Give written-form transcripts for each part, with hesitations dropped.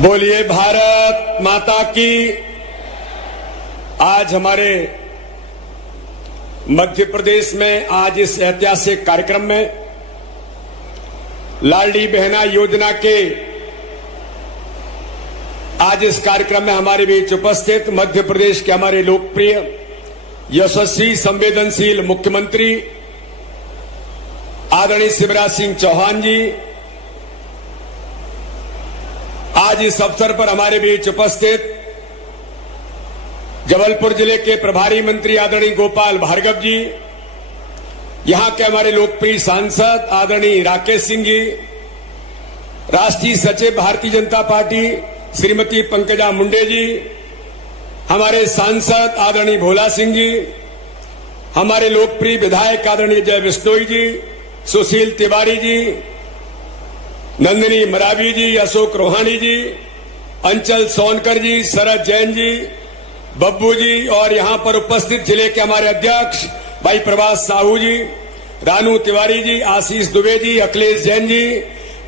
बोलिए भारत माता की। आज हमारे मध्य प्रदेश में आज इस ऐतिहासिक कार्यक्रम में लाडली बहना योजना के आज इस कार्यक्रम में हमारे बीच उपस्थित मध्य प्रदेश के हमारे लोकप्रिय यशस्वी संवेदनशील मुख्यमंत्री आदरणीय शिवराज सिंह चौहान जी, आज इस अवसर पर हमारे बीच उपस्थित जबलपुर जिले के प्रभारी मंत्री आदरणीय गोपाल भार्गव जी, यहां के हमारे लोकप्रिय सांसद आदरणीय राकेश सिंह जी, राष्ट्रीय सचिव भारतीय जनता पार्टी श्रीमती पंकजा मुंडे जी, हमारे सांसद आदरणीय भोला सिंह जी, हमारे लोकप्रिय विधायक आदरणीय जय बिश्नोई जी, सुशील तिवारी जी, नंदिनी मरावी जी, अशोक रोहानी जी, अंचल सोनकर जी, शरद जैन जी, बब्बू जी और यहां पर उपस्थित जिले के हमारे अध्यक्ष भाई प्रभास साहू जी, रानू तिवारी जी, आशीष दुबे जी, अखिलेश जैन जी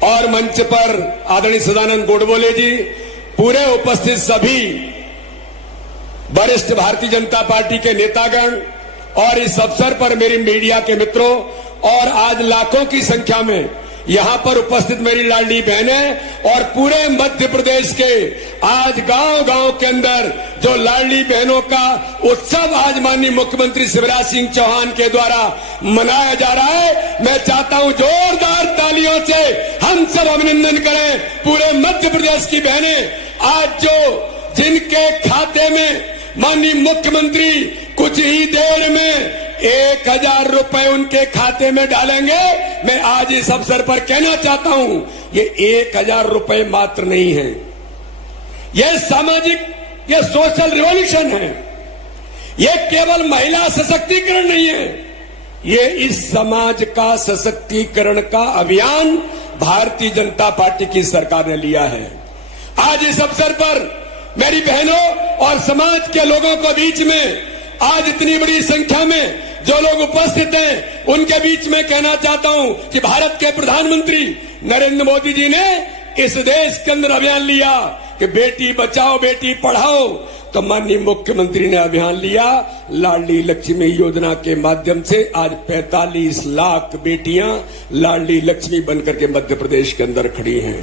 और मंच पर आदरणीय सदानंद गोडबोले जी, पूरे उपस्थित सभी वरिष्ठ भारतीय जनता पार्टी के नेतागण और इस अवसर पर मेरे मीडिया के मित्रों और आज लाखों की संख्या में यहां पर उपस्थित मेरी लाडली बहनें और पूरे मध्य प्रदेश के आज गांव-गांव के अंदर जो लाडली बहनों का उत्सव आज माननीय मुख्यमंत्री शिवराज सिंह चौहान के द्वारा मनाया जा रहा है, मैं चाहता हूं जोरदार तालियों से हम सब अभिनंदन करें पूरे मध्य प्रदेश की बहनें आज जो जिनके खाते में माननीय मुख्यमंत्री कुछ ही देर में 1000 रुपए उनके खाते में डालेंगे। मैं आज इस अवसर पर कहना चाहता हूं ये 1000 रुपए मात्र नहीं है, ये सामाजिक, ये सोशल रिवॉल्यूशन है, ये केवल महिला सशक्तिकरण नहीं है, ये इस समाज का सशक्तिकरण का अभियान भारतीय जनता पार्टी की सरकार ने लिया है। आज इस अवसर पर मेरी बहनों और समाज के लोगों को बीच में आज इतनी बड़ी संख्या में जो लोग उपस्थित हैं उनके बीच में कहना चाहता हूं कि भारत के प्रधानमंत्री नरेंद्र मोदी जी ने इस देश के अंदर अभियान लिया कि बेटी बचाओ बेटी पढ़ाओ, तो माननीय मुख्यमंत्री ने अभियान लिया लाडली लक्ष्मी योजना के माध्यम से आज 45 लाख बेटियां लाडली लक्ष्मी बनकर के मध्य प्रदेश के अंदर खड़ी हैं।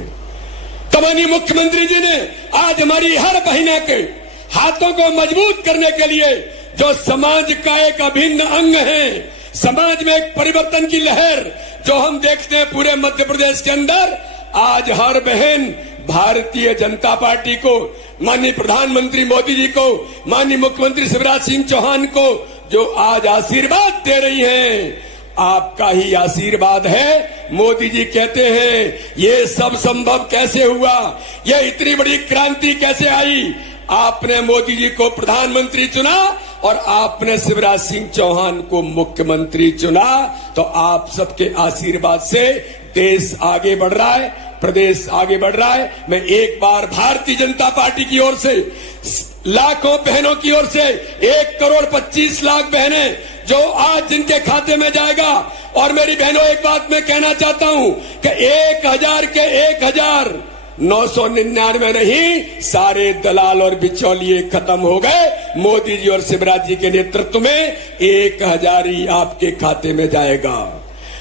तो माननीय मुख्यमंत्री जी ने आज हमारी हर बहिना के हाथों को मजबूत करने के लिए जो समाज का एक अभिन्न अंग है, समाज में एक परिवर्तन की लहर जो हम देखते हैं पूरे मध्य प्रदेश के अंदर, आज हर बहन भारतीय जनता पार्टी को, माननीय प्रधानमंत्री मोदी जी को, माननीय मुख्यमंत्री शिवराज सिंह चौहान को जो आज आशीर्वाद दे रही हैं, आपका ही आशीर्वाद है। मोदी जी कहते हैं ये सब संभव कैसे हुआ, ये इतनी बड़ी क्रांति कैसे आई, आपने मोदी जी को प्रधानमंत्री चुना और आपने शिवराज सिंह चौहान को मुख्यमंत्री चुना, तो आप सबके आशीर्वाद से देश आगे बढ़ रहा है, प्रदेश आगे बढ़ रहा है। मैं एक बार भारतीय जनता पार्टी की ओर से लाखों बहनों की ओर से 1,25,00,000 बहनें जो आज जिनके खाते में जाएगा, और मेरी बहनों एक बात मैं कहना चाहता हूं कि 1000 के 1999 नहीं, सारे दलाल और बिचौलिए खत्म हो गए। मोदी जी और शिवराज जी के नेतृत्व में 1000 ही आपके खाते में जाएगा।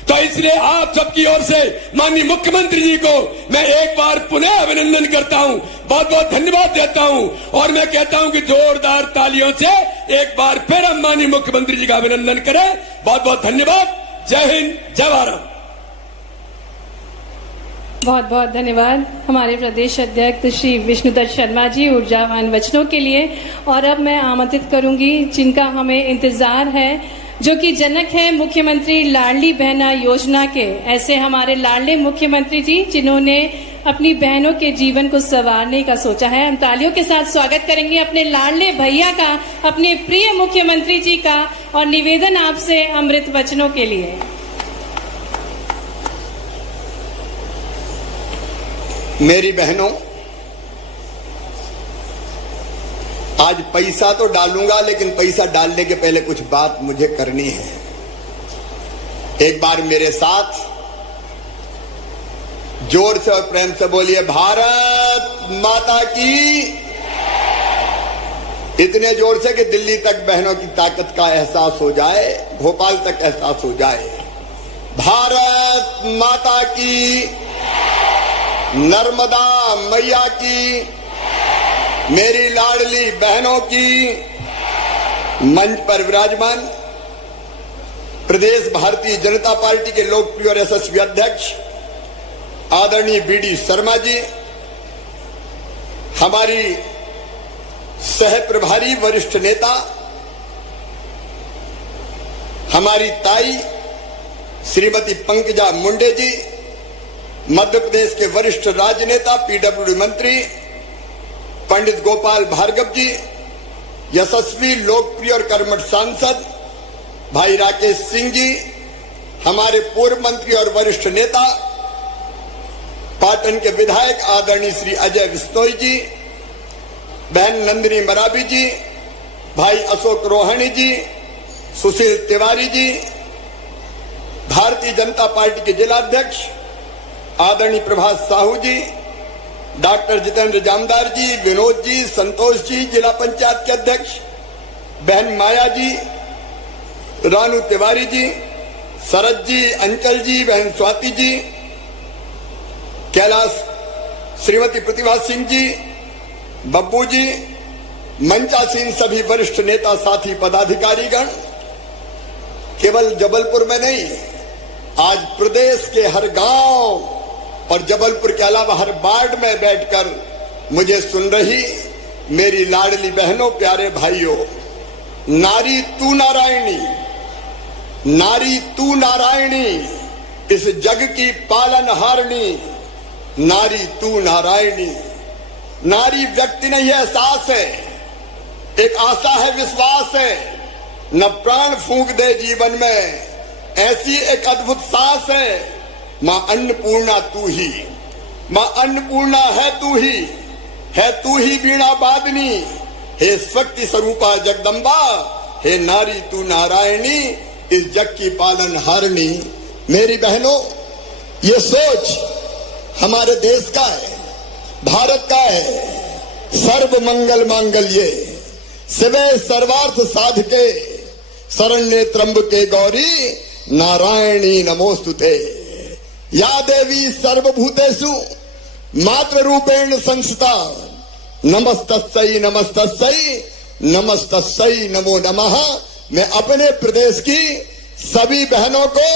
तो इसलिए आप सबकी ओर से माननीय मुख्यमंत्री जी को मैं एक बार पुनः अभिनंदन करता हूं, बहुत बहुत धन्यवाद देता हूं और मैं कहता हूं कि जोरदार तालियों से एक बार फिर हम माननीय मुख्यमंत्री जी का अभिनंदन करें। बहुत बहुत धन्यवाद। जय हिंद, जय भारत। बहुत बहुत धन्यवाद हमारे प्रदेश अध्यक्ष श्री विष्णुदत्त शर्मा जी ऊर्जावान वचनों के लिए। और अब मैं आमंत्रित करूंगी जिनका हमें इंतजार है, जो कि जनक है मुख्यमंत्री लाडली बहना योजना के, ऐसे हमारे लाडले मुख्यमंत्री जी जिन्होंने अपनी बहनों के जीवन को संवारने का सोचा है। हम तालियों के साथ स्वागत करेंगे अपने लाडले भैया का, अपने प्रिय मुख्यमंत्री जी का, और निवेदन आपसे अमृत वचनों के लिए। मेरी बहनों, आज पैसा तो डालूंगा, लेकिन पैसा डालने के पहले कुछ बात मुझे करनी है। एक बार मेरे साथ जोर से और प्रेम से बोलिए भारत माता की। इतने जोर से कि दिल्ली तक बहनों की ताकत का एहसास हो जाए, भोपाल तक एहसास हो जाए। भारत माता की, नर्मदा मैया की, मेरी लाडली बहनों की। मंच पर विराजमान प्रदेश भारतीय जनता पार्टी के लोकप्रिय और यशस्वी अध्यक्ष आदरणीय बीडी शर्मा जी, हमारी सह प्रभारी वरिष्ठ नेता हमारी ताई श्रीमती पंकजा मुंडे जी, मध्य प्रदेश के वरिष्ठ राजनेता पीडब्ल्यूडी मंत्री पंडित गोपाल भार्गव जी, यशस्वी लोकप्रिय और कर्मठ सांसद भाई राकेश सिंह जी, हमारे पूर्व मंत्री और वरिष्ठ नेता पाटन के विधायक आदरणीय श्री अजय बिश्नोई जी, बहन नंदिनी मरावी जी, भाई अशोक रोहाणी जी, सुशील तिवारी जी, भारतीय जनता पार्टी के जिलाध्यक्ष आदरणीय प्रभात साहू जी, डॉक्टर जितेंद्र जामदार जी, विनोद जी, संतोष जी, जिला पंचायत के अध्यक्ष बहन माया जी, रानू तिवारी जी, शरद जी, अंचल जी, बहन स्वाति जी, कैलाश श्रीमती प्रतिभा सिंह जी, बब्बू जी, मंचासीन सभी वरिष्ठ नेता साथी पदाधिकारीगण, केवल जबलपुर में नहीं, आज प्रदेश के हर गांव और जबलपुर के अलावा हर वार्ड में बैठकर मुझे सुन रही मेरी लाडली बहनों, प्यारे भाइयों, नारी तू नारायणी, नारी तू नारायणी, इस जग की पालनहारिणी, नारी तू नारायणी। नारी व्यक्ति नहीं है, एहसास है, एक आशा है, विश्वास है, न प्राण फूंक दे जीवन में, ऐसी एक अद्भुत सांस है। मां अन्नपूर्णा तू ही, मां अन्नपूर्णा है तू ही वीणा वादनी, हे शक्ति स्वरूपा जगदम्बा, हे नारी तू नारायणी, इस जग की पालनहारिणी। मेरी बहनों, ये सोच हमारे देश का है, भारत का है। सर्व मंगल मांगल्ये शिवे सर्वार्थ साधके शरण्ये त्र्यंबके गौरी नारायणी नमोस्तुते। या देवी सर्वभूतेषु मातृ रूपेण संस्थिता नमस्तस्यै नमस्तस्यै नमस्तस्यै नमो नमः। मैं अपने प्रदेश की सभी बहनों को,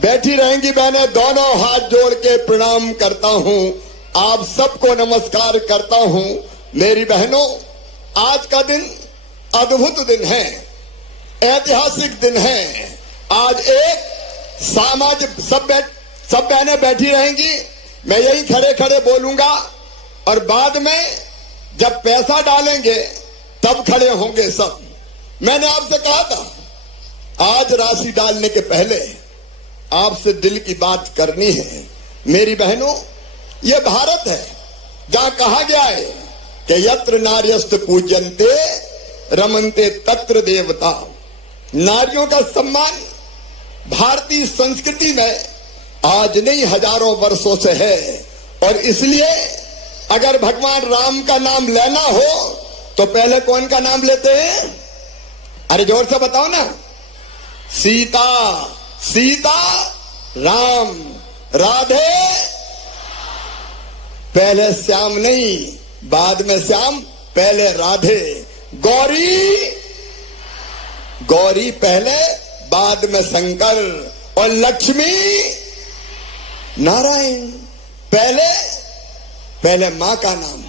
बैठी रहेंगी बहनें, दोनों हाथ जोड़ के प्रणाम करता हूं, आप सबको नमस्कार करता हूं। मेरी बहनों, आज का दिन अद्भुत दिन है, ऐतिहासिक दिन है। आज एक सामाजिक सब बहनें बैठी रहेंगी, मैं यही खड़े खड़े बोलूंगा और बाद में जब पैसा डालेंगे तब खड़े होंगे सब। मैंने आपसे कहा था आज राशि डालने के पहले आपसे दिल की बात करनी है। मेरी बहनों, यह भारत है जहां कहा गया है कि यत्र नार्यस्त पूज्यन्ते रमन्ते तत्र देवता। नारियों का सम्मान भारतीय संस्कृति में आज नहीं, हजारों वर्षों से है। और इसलिए अगर भगवान राम का नाम लेना हो तो पहले कौन का नाम लेते हैं? अरे जोर से बताओ ना। सीता, सीता, राम, राधे, पहले श्याम नहीं, बाद में श्याम, पहले राधे। गौरी, गौरी पहले, बाद में शंकर। और लक्ष्मी नारायण, पहले मां का नाम,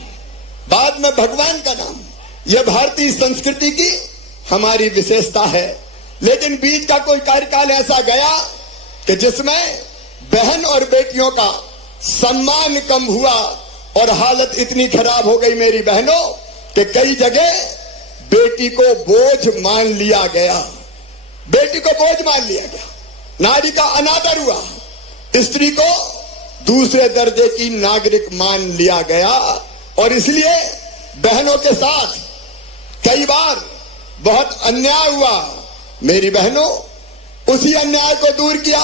बाद में भगवान का नाम। यह भारतीय संस्कृति की हमारी विशेषता है। लेकिन बीच का कोई कार्यकाल ऐसा गया कि जिसमें बहन और बेटियों का सम्मान कम हुआ और हालत इतनी खराब हो गई मेरी बहनों कि कई जगह बेटी को बोझ मान लिया गया, बेटी को बोझ मान लिया गया, नारी का अनादर हुआ, स्त्री को दूसरे दर्जे की नागरिक मान लिया गया। और इसलिए बहनों के साथ कई बार बहुत अन्याय हुआ। मेरी बहनों, उसी अन्याय को दूर किया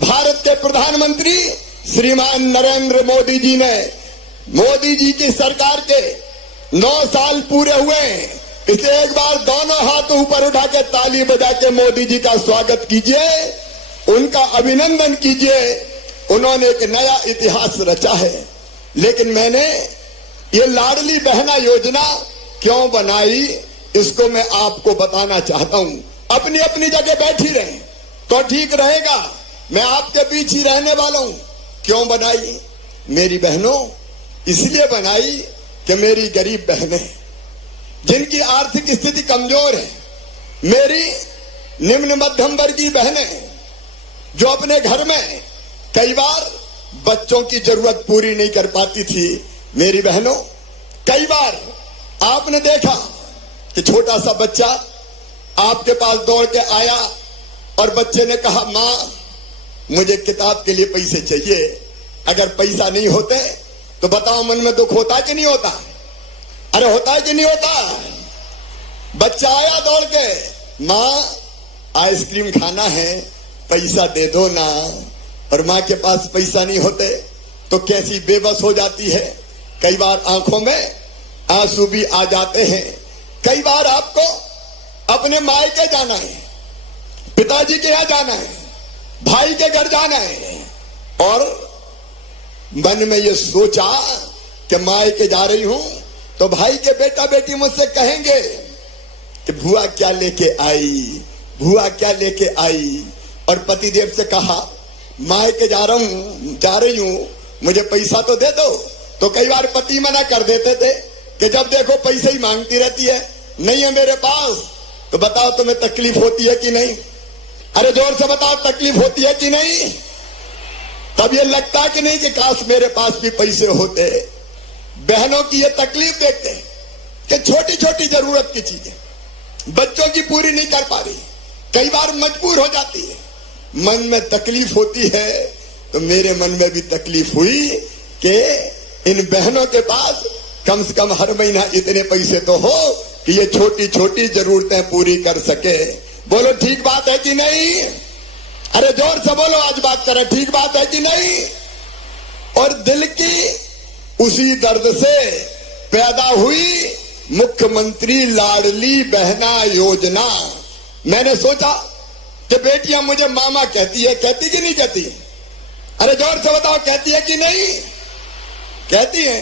भारत के प्रधानमंत्री श्रीमान नरेंद्र मोदी जी ने मोदी जी की सरकार के 9 साल पूरे हुए। इसे एक बार दोनों हाथ ऊपर उठा के ताली बजा के मोदी जी का स्वागत कीजिए, उनका अभिनंदन कीजिए। उन्होंने एक नया इतिहास रचा है। लेकिन मैंने ये लाडली बहना योजना क्यों बनाई, इसको मैं आपको बताना चाहता हूं। अपनी अपनी जगह बैठी रहे तो ठीक रहेगा, मैं आपके बीच ही रहने वाला हूं। क्यों बनाई मेरी बहनों? इसलिए बनाई कि मेरी गरीब बहनें जिनकी आर्थिक स्थिति कमजोर है, मेरी निम्न मध्यम वर्गीय बहनें जो अपने घर में कई बार बच्चों की जरूरत पूरी नहीं कर पाती थी। मेरी बहनों, कई बार आपने देखा कि छोटा सा बच्चा आपके पास दौड़ के आया और बच्चे ने कहा, मां मुझे किताब के लिए पैसे चाहिए। अगर पैसा नहीं होते तो बताओ मन में दुख होता कि नहीं होता? अरे होता है कि नहीं होता? बच्चा आया दौड़ के, मां आइसक्रीम खाना है, पैसा दे दो ना। और मां के पास पैसा नहीं होते तो कैसी बेबस हो जाती है। कई बार आंखों में आंसू भी आ जाते हैं। कई बार आपको अपने मायके जाना है, पिताजी के यहां जाना है, भाई के घर जाना है और मन में ये सोचा कि मायके जा रही हूं तो भाई के बेटा बेटी मुझसे कहेंगे कि भुआ क्या लेके आई, भुआ क्या लेके आई। और पतिदेव से कहा, मायके जा रही हूं, मुझे पैसा तो दे दो। तो कई बार पति मना कर देते थे कि जब देखो पैसे ही मांगती रहती है, नहीं है मेरे पास। तो बताओ तुम्हें तकलीफ होती है कि नहीं? अरे जोर से बताओ, तकलीफ होती है कि नहीं? तब ये लगता कि नहीं कि काश मेरे पास भी पैसे होते। बहनों की ये तकलीफ देखते कि छोटी छोटी जरूरत की चीजें बच्चों की पूरी नहीं कर पा रही, कई बार मजबूर हो जाती है, मन में तकलीफ होती है। तो मेरे मन में भी तकलीफ हुई कि इन बहनों के पास कम से कम हर महीना इतने पैसे तो हो कि ये छोटी छोटी जरूरतें पूरी कर सके। बोलो ठीक बात है कि नहीं? अरे जोर से बोलो, आज बात करें, ठीक बात है कि नहीं? और दिल की उसी दर्द से पैदा हुई मुख्यमंत्री लाडली बहना योजना। मैंने सोचा कि बेटियां मुझे मामा कहती है, कहती कि नहीं कहती? अरे जोर से बताओ, कहती है कि नहीं? कहती है।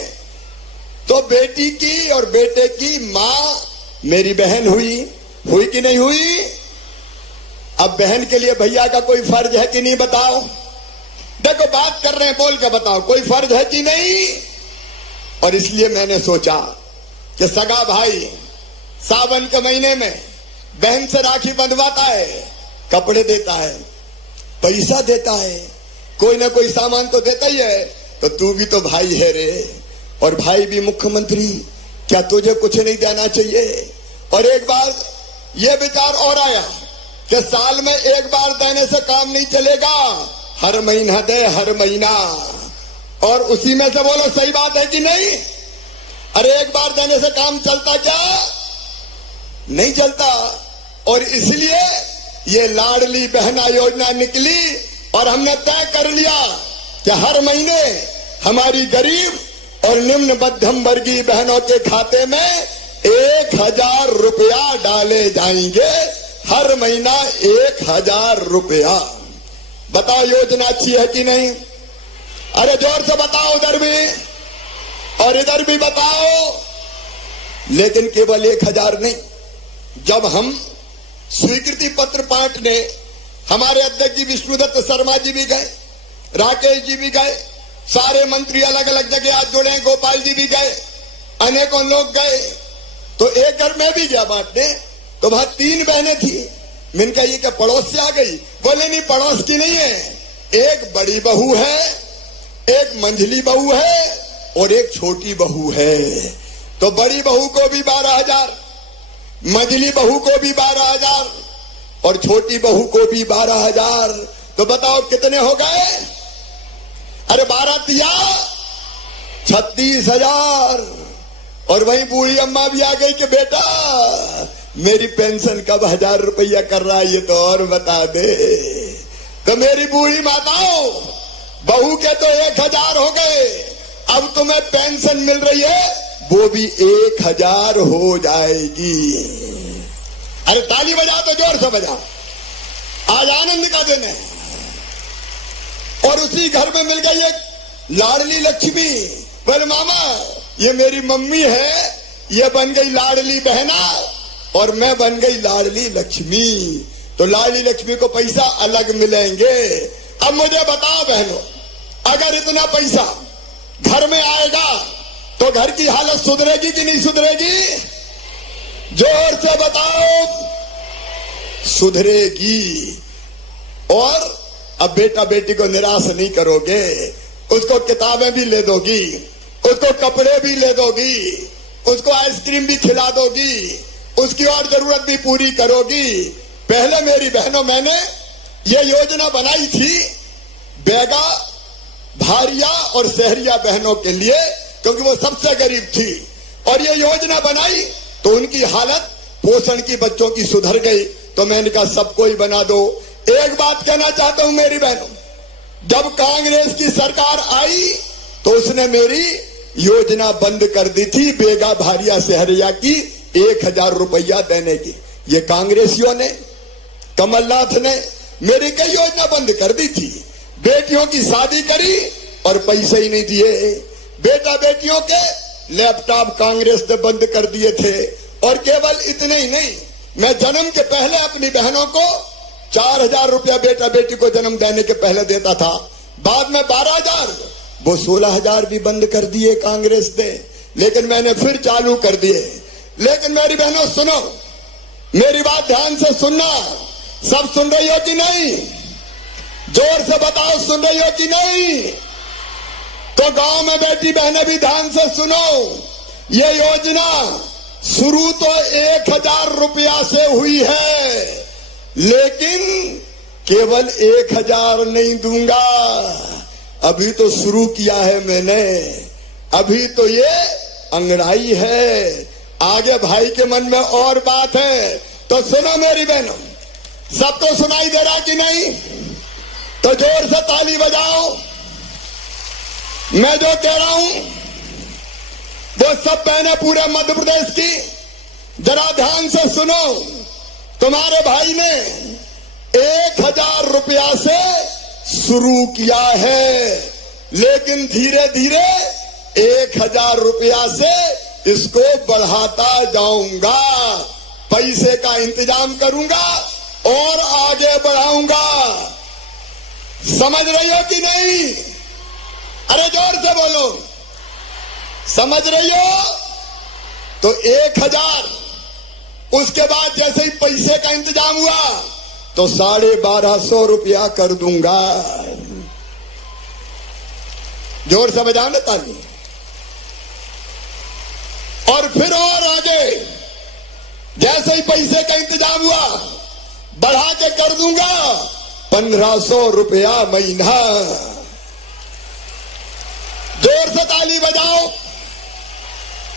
तो बेटी की और बेटे की मां मेरी बहन हुई कि नहीं हुई? अब बहन के लिए भैया का कोई फर्ज है कि नहीं, बताओ? देखो बात कर रहे हैं, बोल के बताओ, कोई फर्ज है कि नहीं? और इसलिए मैंने सोचा कि सगा भाई सावन के महीने में बहन से राखी बंधवाता है, कपड़े देता है, पैसा देता है, कोई ना कोई सामान तो देता ही है। तो तू भी तो भाई है रे, और भाई भी मुख्यमंत्री, क्या तुझे कुछ नहीं देना चाहिए? और एक बार यह विचार और आया कि साल में एक बार देने से काम नहीं चलेगा, हर महीना दे, हर महीना। और उसी में से बोलो सही बात है कि नहीं? अरे एक बार देने से काम चलता क्या? नहीं चलता। और इसलिए ये लाडली बहना योजना निकली और हमने तय कर लिया कि हर महीने हमारी गरीब और निम्न मध्यम वर्गीय बहनों के खाते में 1000 रुपया डाले जाएंगे। हर महीना 1000 रुपया। बताओ योजना अच्छी है कि नहीं? अरे जोर से बताओ, उधर भी और इधर भी बताओ। लेकिन केवल 1000 नहीं, जब हम स्वीकृति पत्र बांटने हमारे अध्यक्ष जी विष्णुदत्त शर्मा जी भी गए, राकेश जी भी गए, सारे मंत्री अलग अलग जगह आज जुड़े, गोपाल जी भी गए, अनेकों लोग गए। तो एक घर में भी गया बांटने, तो वहां 3 बहनें थी। मैंने कहा ये क्या पड़ोस से आ गई? बोले नहीं, पड़ोस की नहीं है, एक बड़ी बहू है, एक मंझली बहू है और एक छोटी बहू है। तो बड़ी बहू को भी 12,000, मंझली बहू को भी 12,000 और छोटी बहू को भी 12,000। तो बताओ कितने हो गए? अरे 12 तिया 36,000। और वहीं बूढ़ी अम्मा भी आ गई कि बेटा मेरी पेंशन कब 1000 रुपया कर रहा है, ये तो और बता दे। तो मेरी बूढ़ी माताओं, बहू के तो 1000 हो गए, अब तुम्हें पेंशन मिल रही है, वो भी 1000 हो जाएगी। अरे ताली बजाओ तो जोर से बजाओ, आज आनंद का दिन है। और उसी घर में मिल गई एक लाडली लक्ष्मी। बोले मामा ये मेरी मम्मी है, ये बन गई लाडली बहना और मैं बन गई लाडली लक्ष्मी। तो लाडली लक्ष्मी को पैसा अलग मिलेंगे। अब मुझे बताओ बहनों, अगर इतना पैसा घर में आएगा तो घर की हालत सुधरेगी कि नहीं सुधरेगी? जोर से बताओ, सुधरेगी। और अब बेटा बेटी को निराश नहीं करोगे, उसको किताबें भी ले दोगी, उसको कपड़े भी ले दोगी, उसको आइसक्रीम भी खिला दोगी, उसकी और जरूरत भी पूरी करोगी। पहले मेरी बहनों मैंने ये योजना बनाई थी बेगा, भारिया और शहरिया बहनों के लिए, क्योंकि वो सबसे गरीब थी। और ये योजना बनाई तो उनकी हालत पोषण की बच्चों की सुधर गई। तो मैंने कहा सबको ही बना दो। एक बात कहना चाहता हूं मेरी बहनों, जब कांग्रेस की सरकार आई तो उसने मेरी योजना बंद कर दी थी बेगा भारिया शहरिया की 1000 रुपया देने की। ये कांग्रेसियों ने, कमलनाथ ने मेरी कई योजना बंद कर दी थी। बेटियों की शादी करी और पैसे ही नहीं दिए। बेटा बेटियों के लैपटॉप कांग्रेस ने बंद कर दिए थे। और केवल इतने ही नहीं, मैं जन्म के पहले अपनी बहनों को 4000 रुपया बेटा बेटी को जन्म देने के पहले देता था, बाद में 12000, वो 16000 भी बंद कर दिए कांग्रेस ने, लेकिन मैंने फिर चालू कर दिए। लेकिन मेरी बहनों सुनो, मेरी बात ध्यान से सुनना। सब सुन रही हो कि नहीं? जोर से बताओ सुन रही हो कि नहीं? तो गांव में बैठी बहनें भी ध्यान से सुनो। ये योजना शुरू तो 1000 रुपया से हुई है, लेकिन केवल 1000 नहीं दूंगा। अभी तो शुरू किया है मैंने, अभी तो ये अंगड़ाई है, आगे भाई के मन में और बात है। तो सुनो मेरी बहनों, सबको सुनाई दे रहा कि नहीं? तो जोर से ताली बजाओ। मैं जो कह रहा हूं वो सब बहनें पूरे मध्य प्रदेश की जरा ध्यान से सुनो। तुम्हारे भाई ने 1000 रुपया से शुरू किया है, लेकिन धीरे धीरे 1000 रुपया से इसको बढ़ाता जाऊंगा। पैसे का इंतजाम करूंगा और आगे बढ़ाऊंगा। समझ रही हो कि नहीं? अरे जोर से बोलो, समझ रही हो? तो 1000, उसके बाद जैसे ही पैसे का इंतजाम हुआ तो 1250 रुपया कर दूंगा। जोर से बजाओ ना ताली। और फिर और आगे जैसे ही पैसे का इंतजाम हुआ बढ़ा के कर दूंगा 1500 रुपया महीना। जोर से ताली बजाओ।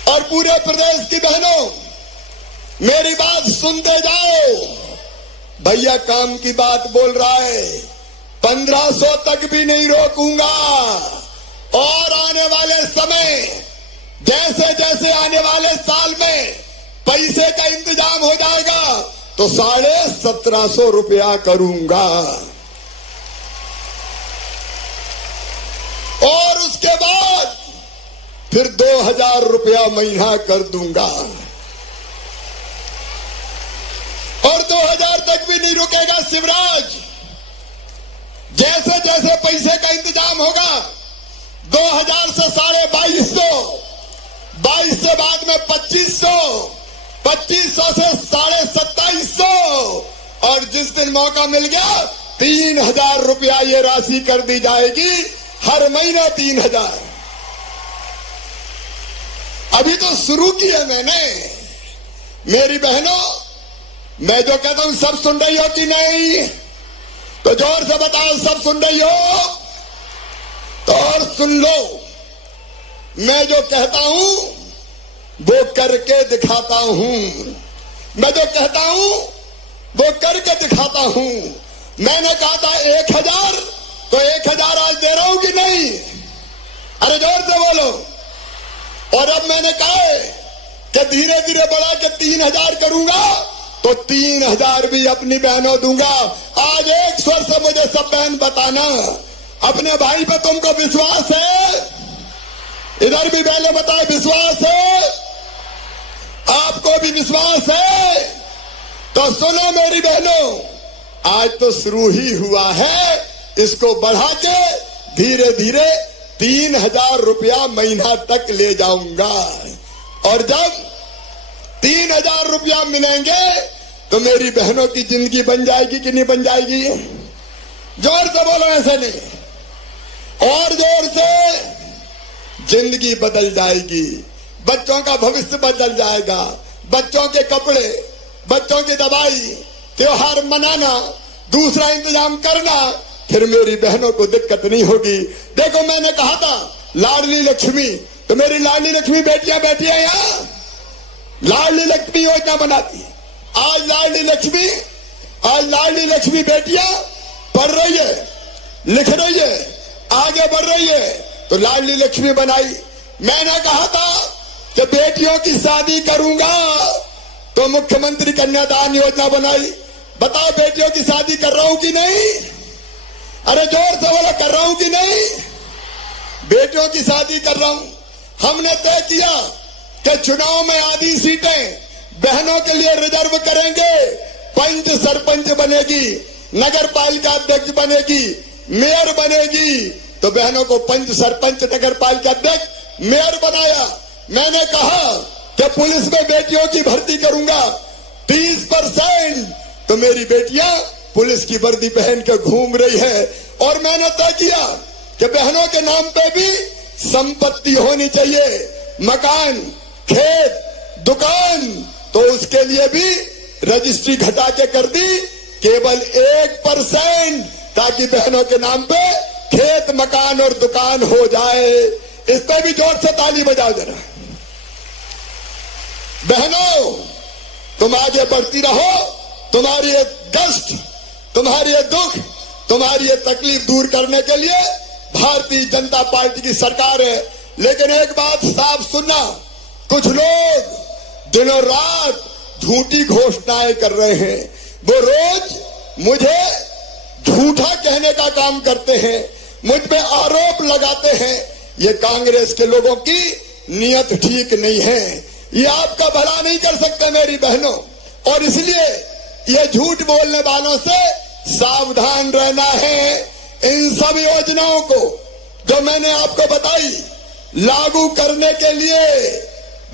और पूरे प्रदेश की बहनों मेरी बात सुनते जाओ। भैया काम की बात बोल रहा है, 1500 तक भी नहीं रोकूंगा। और आने वाले समय, जैसे जैसे आने वाले साल में पैसे का इंतजाम हो जाएगा तो 1750 रुपया करूंगा। और उसके बाद फिर 2000 रुपया महीना कर दूंगा। और 2000 तक भी नहीं रुकेगा शिवराज। जैसे जैसे पैसे का इंतजाम होगा 2000 से 2250, 22 से बाद में 2500, 2500 से 2750, और जिस दिन मौका मिल गया 3000 रुपया ये राशि कर दी जाएगी। हर महीने 3000। अभी तो शुरू की है मैंने। मेरी बहनों, मैं जो कहता हूं सब सुन रही हो कि नहीं? तो जोर से बताओ सब सुन रही हो? तो और सुन लो, मैं जो कहता हूं वो करके दिखाता हूं। मैं जो कहता हूं वो करके दिखाता हूं। मैंने कहा था 1000, तो 1000 आज दे रहा हूं कि नहीं? अरे जोर से बोलो। बोलो। और अब मैंने कहा है कि धीरे धीरे बढ़ा के 3,000 करूंगा तो 3,000 भी अपनी बहनों दूंगा। आज एक स्वर से मुझे सब बहन बताना, अपने भाई पे तुमको विश्वास है? इधर भी बहने बताए विश्वास है? आपको भी विश्वास है? तो सुनो मेरी बहनों, आज तो शुरू ही हुआ है, इसको बढ़ा के धीरे धीरे 3,000 रुपया महीना तक ले जाऊंगा। और जब 3,000 रुपया मिलेंगे तो मेरी बहनों की जिंदगी बन जाएगी कि नहीं बन जाएगी? जोर से बोलो, ऐसे नहीं, और जोर से। जिंदगी बदल जाएगी, बच्चों का भविष्य बदल जाएगा, बच्चों के कपड़े, बच्चों की दवाई, त्योहार मनाना, दूसरा इंतजाम करना, फिर मेरी बहनों को दिक्कत नहीं होगी। देखो मैंने कहा था लाडली लक्ष्मी, तो मेरी लाडली लक्ष्मी बेटियां बैठी है यहाँ, लाडली लक्ष्मी योजना बनाती। आज लाडली लक्ष्मी बेटियां पढ़ रही है, लिख रही है, आगे बढ़ रही है, तो लाडली लक्ष्मी बनाई। मैंने कहा था कि बेटियों की शादी करूंगा तो मुख्यमंत्री कन्यादान योजना बनाई। बताओ बेटियों की शादी कर रहा हूं कि नहीं? अरे जोर से बोलो, कर रहा हूं कि नहीं? बेटियों की शादी कर रहा हूं। हमने तय किया कि चुनाव में आधी सीटें बहनों के लिए रिजर्व करेंगे। पंच सरपंच बनेगी, नगर पालिका अध्यक्ष बनेगी, मेयर बनेगी, तो बहनों को पंच सरपंच नगर पालिका अध्यक्ष मेयर बनाया। मैंने कहा कि पुलिस में बेटियों की भर्ती करूंगा 30%, तो मेरी बेटियां पुलिस की वर्दी पहन के घूम रही है। और मैंने तय किया कि बहनों के नाम पे भी संपत्ति होनी चाहिए, मकान, खेत, दुकान, तो उसके लिए भी रजिस्ट्री घटा के कर दी केवल 1%, ताकि बहनों के नाम पे खेत, मकान और दुकान हो जाए। इस पे भी जोर से ताली बजाओ जरा। बहनों, तुम आगे बढ़ती रहो, तुम्हारी ये कष्ट, तुम्हारी ये दुख, तुम्हारी ये तकलीफ दूर करने के लिए भारतीय जनता पार्टी की सरकार है। लेकिन एक बात साफ सुनना, कुछ लोग दिनों रात झूठी घोषणाएं कर रहे हैं, वो रोज मुझे झूठा कहने का काम करते हैं, मुझ पे आरोप लगाते हैं। ये कांग्रेस के लोगों की नीयत ठीक नहीं है, ये आपका भला नहीं कर सकते मेरी बहनों। और इसलिए ये झूठ बोलने वालों से सावधान रहना है। इन सब योजनाओं को जो मैंने आपको बताई लागू करने के लिए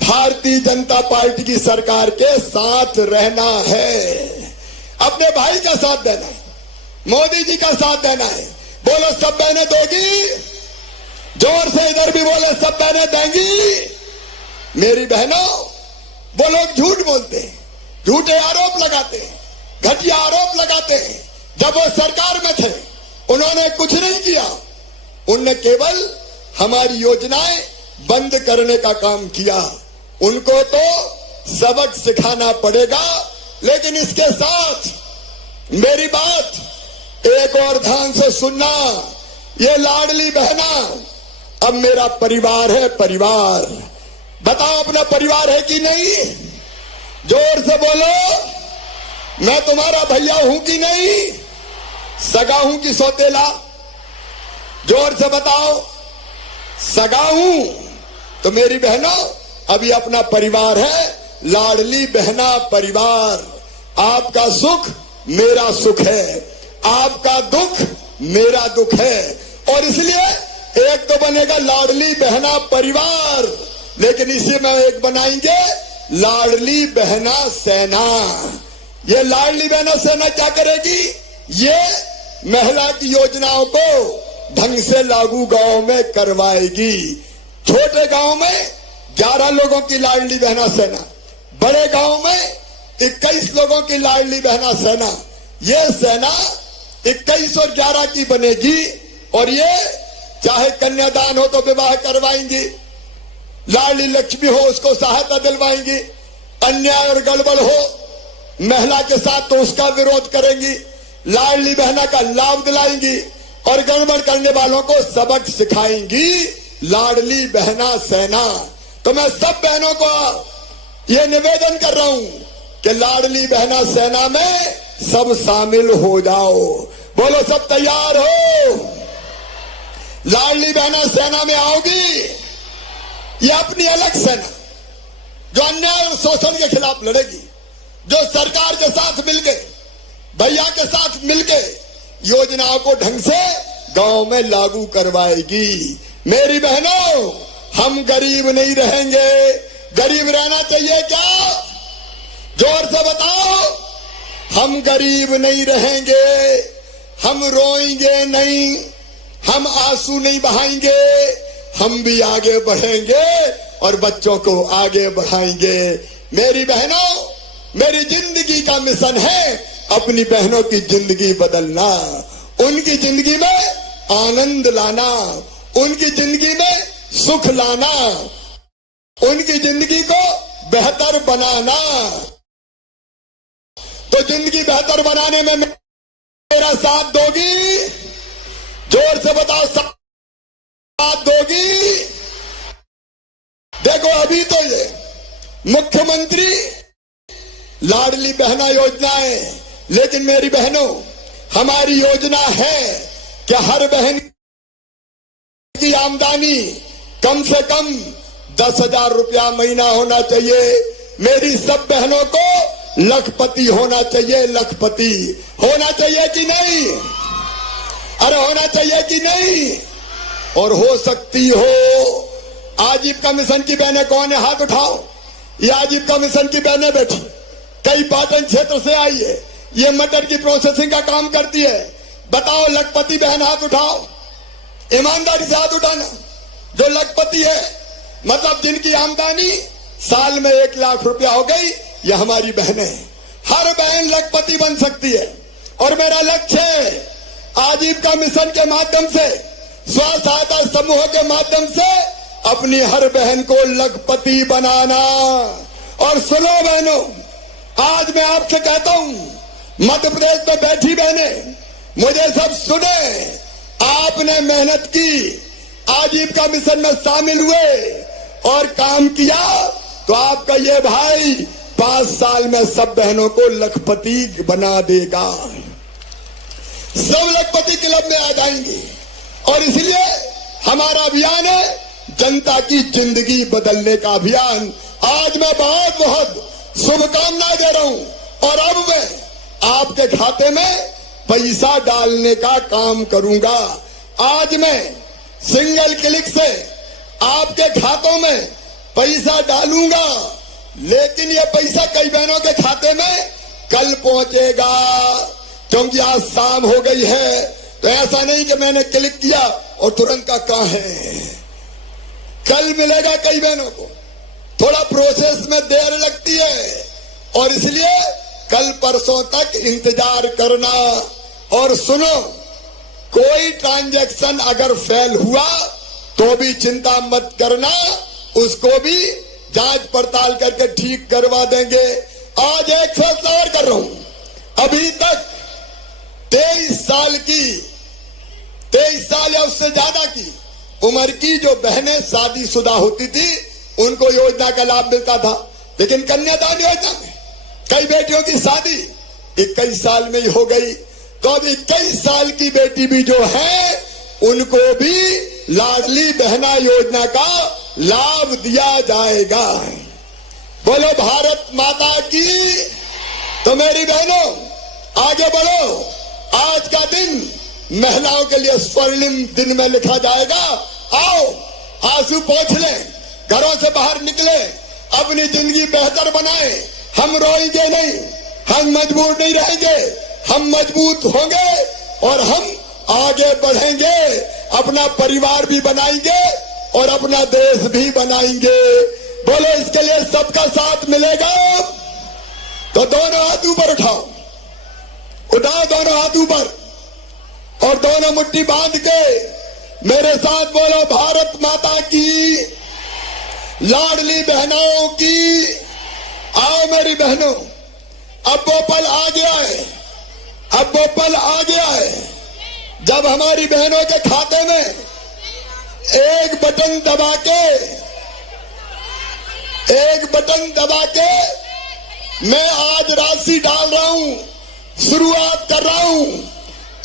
भारतीय जनता पार्टी की सरकार के साथ रहना है, अपने भाई का साथ देना है, मोदी जी का साथ देना है। बोलो सब बहनें दोगी? जोर से इधर भी बोले सब बहनें देंगी? मेरी बहनों, वो लोग झूठ बोलते हैं, झूठे आरोप लगाते हैं, घटिया आरोप लगाते हैं। जब वो सरकार में थे उन्होंने कुछ नहीं किया, उनने केवल हमारी योजनाएं बंद करने का काम किया। उनको तो सबक सिखाना पड़ेगा। लेकिन इसके साथ मेरी बात एक और ध्यान से सुनना, ये लाडली बहना अब मेरा परिवार है। परिवार, बताओ अपना परिवार है कि नहीं? जोर से बोलो, मैं तुम्हारा भैया हूं कि नहीं? सगा हूं कि सौतेला? जोर से बताओ। सगा हूं तो मेरी बहनों अभी अपना परिवार है, लाडली बहना परिवार। आपका सुख मेरा सुख है, आपका दुख मेरा दुख है। और इसलिए एक तो बनेगा लाडली बहना परिवार, लेकिन इसी में एक बनाएंगे लाडली बहना सेना। ये लाडली बहना सेना क्या करेगी? ये महिला की योजनाओं को ढंग से लागू गांव में करवाएगी। छोटे गांव में 11 लोगों की लाडली बहना सेना, बड़े गांव में 21 लोगों की लाडली बहना सेना। ये सेना 21 और 11 की बनेगी। और ये चाहे कन्यादान हो तो विवाह करवाएंगी, लाडली लक्ष्मी हो उसको सहायता दिलवाएंगी, अन्याय और गड़बड़ हो महिला के साथ तो उसका विरोध करेंगी, लाडली बहना का लाभ दिलाएंगी और गड़बड़ करने वालों को सबक सिखाएंगी। लाडली बहना सेना। तो मैं सब बहनों को ये निवेदन कर रहा हूं कि लाडली बहना सेना में सब शामिल हो जाओ। बोलो सब तैयार हो? लाडली बहना सेना में आओगी? ये अपनी अलग सेना जो अन्याय और शोषण के खिलाफ लड़ेगी, जो सरकार के साथ मिलके, भैया के साथ मिलके योजनाओं को ढंग से गांव में लागू करवाएगी। मेरी बहनों, हम गरीब नहीं रहेंगे। गरीब रहना चाहिए क्या? जोर से बताओ। हम गरीब नहीं रहेंगे, हम रोएंगे नहीं, हम आंसू नहीं बहाएंगे, हम भी आगे बढ़ेंगे और बच्चों को आगे बढ़ाएंगे। मेरी बहनों, मेरी जिंदगी का मिशन है अपनी बहनों की जिंदगी बदलना, उनकी जिंदगी में आनंद लाना, उनकी जिंदगी में सुख लाना, उनकी जिंदगी को बेहतर बनाना। तो जिंदगी बेहतर बनाने में मेरा साथ दोगी? जोर से बताओ, साथ दोगी? देखो, अभी तो ये मुख्यमंत्री लाडली बहना योजना है, लेकिन मेरी बहनों, हमारी योजना है कि हर बहन की आमदनी कम से कम 10,000 रुपया महीना होना चाहिए। मेरी सब बहनों को लखपति होना चाहिए। लखपति होना चाहिए कि नहीं? अरे होना चाहिए कि नहीं? और हो सकती हो। आजीविका मिशन की बहनें कौन है? हाथ उठाओ। ये आजीविका मिशन की बहनें बैठी, कई पाटन क्षेत्र से आई है, ये मटर की प्रोसेसिंग का काम करती है। बताओ, लखपति बहन हाथ उठाओ। ईमानदारी से हाथ उठाना। जो लखपति है, मतलब जिनकी आमदनी साल में 1 लाख रुपया हो गई, ये हमारी बहनें हैं। हर बहन लखपति बन सकती है। और मेरा लक्ष्य है आजीविका मिशन के माध्यम से, स्व सहायता समूह के माध्यम से अपनी हर बहन को लखपति बनाना। और सुनो बहनों, आज मैं आपसे कहता हूं, मध्य प्रदेश में बैठी बहनें, मुझे सब सुने। आपने मेहनत की, आजीविका मिशन में शामिल हुए और काम किया, तो आपका ये भाई 5 साल में सब बहनों को लखपति बना देगा। सब लखपति क्लब में आ जाएंगे। और इसलिए हमारा अभियान है जनता की जिंदगी बदलने का अभियान। आज मैं बहुत बहुत शुभकामनाएं दे रहा हूं। और अब मैं आपके खाते में पैसा डालने का काम करूंगा। आज मैं सिंगल क्लिक से आपके खातों में पैसा डालूंगा, लेकिन ये पैसा कई बहनों के खाते में कल पहुंचेगा, क्योंकि आज शाम हो गई है। तो ऐसा नहीं कि मैंने क्लिक किया और तुरंत का कहां है। कल मिलेगा कई बहनों को। थोड़ा प्रोसेस में देर लगती है और इसलिए कल परसों तक इंतजार करना। और सुनो, कोई ट्रांजैक्शन अगर फेल हुआ तो भी चिंता मत करना, उसको भी जांच पड़ताल करके ठीक करवा देंगे। आज एक फैसला और कर रहा हूं। अभी तक 23 साल या उससे ज्यादा की उम्र की जो बहनें शादीशुदा होती थी, उनको योजना का लाभ मिलता था। लेकिन कन्यादान योजना में कई बेटियों की शादी 21 साल में ही हो गई। तो अब 21 साल की बेटी भी जो है, उनको भी लाडली बहना योजना का लाभ दिया जाएगा। बोलो भारत माता की। तो मेरी बहनों, आगे बढ़ो। आज का दिन महिलाओं के लिए स्वर्णिम दिन में लिखा जाएगा। आओ, आंसू पोंछ लें, घरों से बाहर निकले, अपनी जिंदगी बेहतर बनाए। हम रोएंगे नहीं, हम मजबूर नहीं रहेंगे, हम मजबूत होंगे और हम आगे बढ़ेंगे। अपना परिवार भी बनाएंगे और अपना देश भी बनाएंगे। बोलो, इसके लिए सबका साथ मिलेगा। तो दोनों हाथ ऊपर उठाओ, उठाओ दोनों हाथ ऊपर और दोनों मुट्ठी बांध के मेरे साथ बोलो, भारत माता की, लाडली बहनों की। आओ मेरी बहनों, अब वो पल आ गया है, अब वो पल आ गया है जब हमारी बहनों के खाते में एक बटन दबा के मैं आज राशि डाल रहा हूं, शुरुआत कर रहा हूं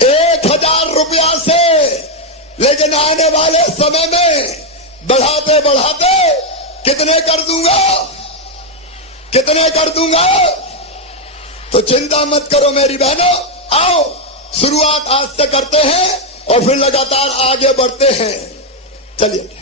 1000 रुपया से, लेकिन आने वाले समय में बढ़ाते बढ़ाते कितने कर दूंगा। तो चिंता मत करो मेरी बहनों, आओ शुरुआत आज से करते हैं और फिर लगातार आगे बढ़ते हैं। चलिए।